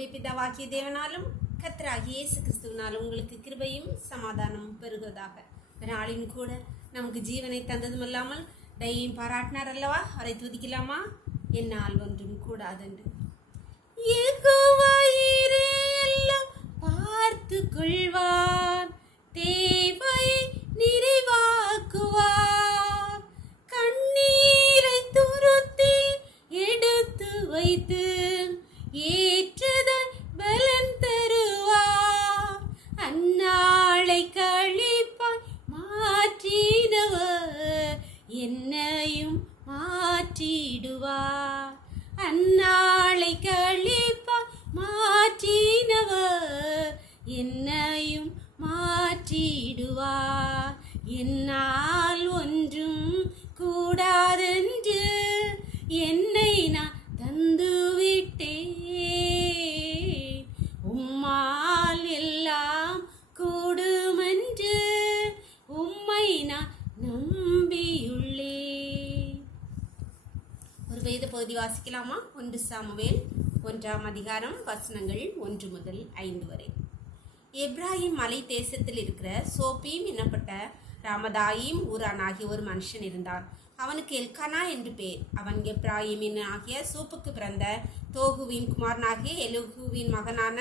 நம்முடைய பிதாவாகிய தேவனாலும் கர்த்தராகிய இயேசு கிறிஸ்துவினாலும் உங்களுக்கு கிருபையும் சமாதானமும் பெருகுவதாக. நாளின் கூட நமக்கு ஜீவனை தந்ததும் இல்லாமல் தயையும் பாராட்டினார் அல்லவா, அவரை துதிக்கலாமா? என்னால் ஒன்றும் கூடாதென்று எல்லாம் பார்த்து கொள்வார், தேவையை நிறைவாக்குவார், கண்ணீரை துருத்தி எடுத்து வைத்து ஏற்றதை பலன் தருவார், அந்நாளை கழிப்பாய் மாற்றினவர் என்னையும் மாற்றிடுவார், அந்நாளை கழிப்பாய் மாற்றினவர் என்னையும் மாற்றிடுவார். என்னால் ஒன்றும் கூடாதென்று என்னை நான் தந்துவிட்டேன், உம்மால் எல்லாம் கூடுமென்று உம்மை நான் நம்பியுள்ளேன். ஒரு வேத பகுதி வாசிக்கலாமா? 1 சாமுவேல் 1ஆம் அதிகாரம் வசனங்கள் 1 முதல் 5 வரை. எப்ராஹிம் மலை தேசத்தில் இருக்கிற சோப்பீம் என்னப்பட்ட ராமதாயிம் ஊரான் ஆகிய ஒரு மனுஷன் இருந்தான். அவனுக்கு எல்கானா என்று பேர். அவன் எப்ராஹிமின் ஆகிய சூப்புக்கு பிறந்த தோகுவின் குமாரனாகிய எலுகுவின் மகனான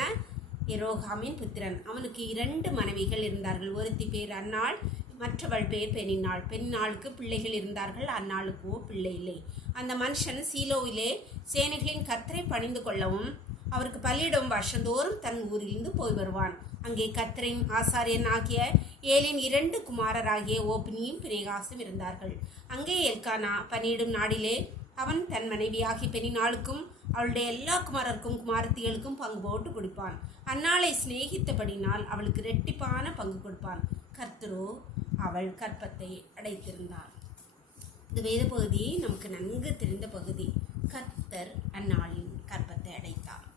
எரோகாமின் புத்திரன். அவனுக்கு 2 மனைவிகள் இருந்தார்கள். ஒருத்தி பேர் அன்னாள், மற்றவள் பேர் பெண்ணினாள். பெண்ணினாளுக்கு பிள்ளைகள் இருந்தார்கள், அன்னாளுக்கோ பிள்ளை இல்லை. அந்த மனுஷன் சீலோவிலே சேனைகளின் கர்த்தரை பணிந்து கொள்ளவும் அவருக்கு பலியிடும் வருஷந்தோறும் தன் ஊரிலிருந்து போய் வருவான். அங்கே கர்த்தரின் ஆசாரியன் ஆகிய ஏலின் 2 குமாரராகிய ஓப்னியும் பினேகாசும் இருந்தார்கள். அங்கே எல்கானா பணியிடும் நாடிலே அவன் தன் மனைவியாகி பெண்ணினாளுக்கும் அவளுடைய எல்லா குமாரருக்கும் குமாரத்திகளுக்கும் பங்கு போட்டு கொடுப்பான். அந்நாளை சிநேகித்தபடினால் அவளுக்கு இரட்டிப்பான பங்கு கொடுப்பான். கர்த்தரோ அவள் கற்பத்தை அடைத்திருந்தாள். இந்த வேத பகுதி நமக்கு நன்கு தெரிந்த பகுதி. கர்த்தர் அந்நாளின் கற்பத்தை அடைத்தார்.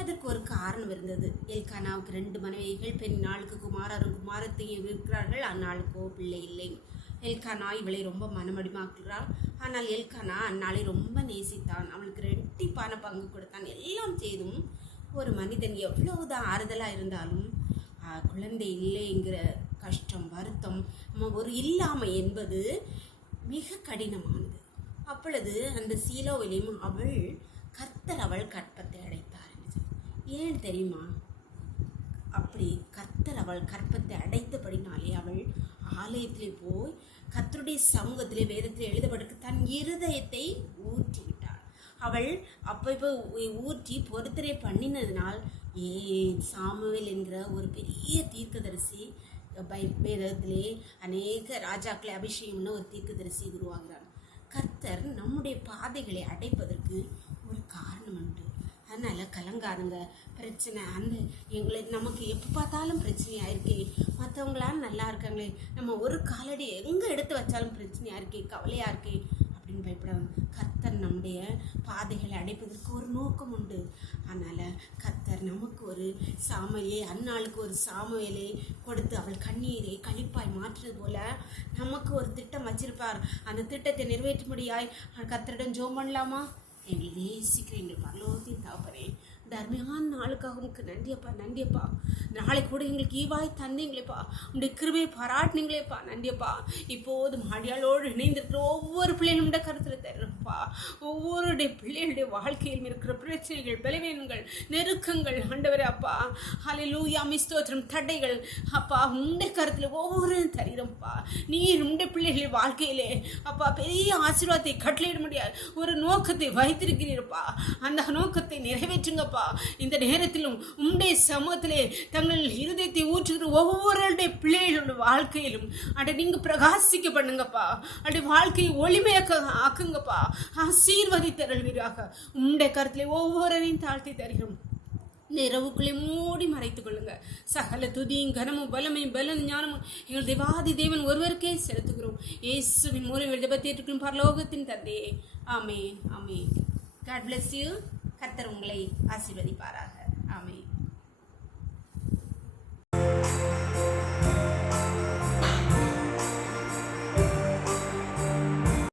அதற்கு ஒரு காரணம் இருந்தது. எல்கானாவுக்கு 2 மனைவிகள், பெண்ணினாளுக்கு குமாரரும் குமாரத்தையும் இருக்கிறார்கள், அந்நாளுக்கோ பிள்ளை இல்லை. எல்கானா இவளை ரொம்ப மனமடிமாக்குகிறாள். ஆனால் எல்கானா அந்நாளை ரொம்ப நேசித்தான். அவளுக்கு இரட்டிப்பான பங்கு கொடுத்தான். எல்லாம் செய்தும் ஒரு மனிதன் எவ்வளவுதான் ஆறுதலாக இருந்தாலும் குழந்தை இல்லைங்கிற கஷ்டம், வருத்தம், ஒரு இல்லாமை என்பது மிக கடினமானது. அப்பொழுது அந்த சீலோவிலையும் கர்த்தர் அவள் கற்பத்தை அடைத்தார். ஏன் தெரியுமா? அப்படி கர்த்தர் அவள் கற்பத்தை அடைத்தபடினாலே அவள் ஆலயத்திலே போய் கர்த்தருடைய சமூகத்திலே வேதத்திலே எழுதப்பட்டிருக்கு தன் இருதயத்தை ஊற்றிவிட்டாள். அவள் அப்போ ஊற்றி பொருத்தரை பண்ணினதினால் சாமுவேல் என்கிற ஒரு பெரிய தீர்க்கதரிசி, வேதத்திலே அநேக ராஜாக்களை அபிஷேகம்னு ஒரு தீர்க்கதரிசி உருவாகிறார். கர்த்தர் நம்முடைய பாதைகளை அடைப்பதற்கு ஒரு காரணம் உண்டு. அதனால் கலங்காதுங்க. பிரச்சனை நமக்கு எப்போ பார்த்தாலும் பிரச்சனையாக இருக்கே, மற்றவங்களாம் நல்லா இருக்காங்களே, நம்ம ஒரு காலடி எங்கே எடுத்து வச்சாலும் பிரச்சனையாக இருக்கே, கவலையாக இருக்கே அப்படின்னு பயப்படாங்க. கர்த்தர் நம்முடைய பாதைகளை அடைப்பதற்கு ஒரு நோக்கம் உண்டு. அதனால் கர்த்தர் நமக்கு ஒரு அந்நாளுக்கு ஒரு சாமுவேலை கொடுத்து அவள் கண்ணீரை களிப்பாய் மாற்றுறது போல நமக்கு ஒரு திட்டம் வச்சிருப்பார். அந்த திட்டத்தை நிறைவேற்றும்படியாய் கர்த்தரிடம் ஜெபம் பண்ணலாமா? எங்களை நேசிக்கிற எங்கள் பரலோகத்தின் தகப்பனே, இந்த அருமையான நாளுக்காக உங்களுக்கு நன்றியப்பா, நன்றியப்பா. நாளை கூட எங்களுக்கு ஈவாய் தந்தீங்களேப்பா, உங்களுடைய கிருபையை பாராட்டினீங்களேப்பா, நன்றியப்பா. இப்போது மாடியாளோடு இணைந்திருக்கிற ஒவ்வொரு பிள்ளைகளும் கருத்தில் தருப்பா. ஒவ்வொருடைய பிள்ளைகளுடைய வாழ்க்கையில் இருக்கிற பிரச்சனைகள், பலவீனங்கள், நெருக்கங்கள், ஆண்டவரே அப்பா, ஹல்லேலூயா, ஸ்தோத்திரம், தடைகள் அப்பா உங்களுடைய கருத்தில் ஒவ்வொரு தருகிறோம்ப்பா. நீர் உங்களுடைய பிள்ளைகளின் வாழ்க்கையிலே அப்பா பெரிய ஆசீர்வாதத்தை கட்டளையிட முடியாது ஒரு நோக்கத்தை வைத்திருக்கிறீர்ப்பா. அந்த நோக்கத்தை நிறைவேற்றுங்கப்பா. இந்த நேரத்திலும் உம்முடைய சமூகத்திலே தங்கள் இருதயத்தை ஊற்றுகிற ஒவ்வொருடைய பிள்ளைகளுடைய வாழ்க்கையிலும் நீங்க பிரகாசிக்க பண்ணுங்கப்பா. வாழ்க்கையை ஒளிமையாக்க ஆக்குங்கப்பா. ஆசீர்வதித்தருள்வீராக. உம்முடைய கருத்திலே ஒவ்வொருவரையும் தாழ்த்தி தருகிறோம். இரவுக்குள்ளே மூடி மறைத்துக் கொள்ளுங்க. சகல துதியும் கனமும் பலமையும் பலனும் ஞானமும் எங்கள் தேவாதி தேவன் ஒருவருக்கே செலுத்துகிறோம். இயேசுவின் மூலம் எழுதப்பட்டிருக்கும் பரலோகத்தின் தந்தையே, ஆமென், ஆமென். God bless you. கர்த்தர் உங்களை ஆசீர்வதிப்பாராக. ஆமென்.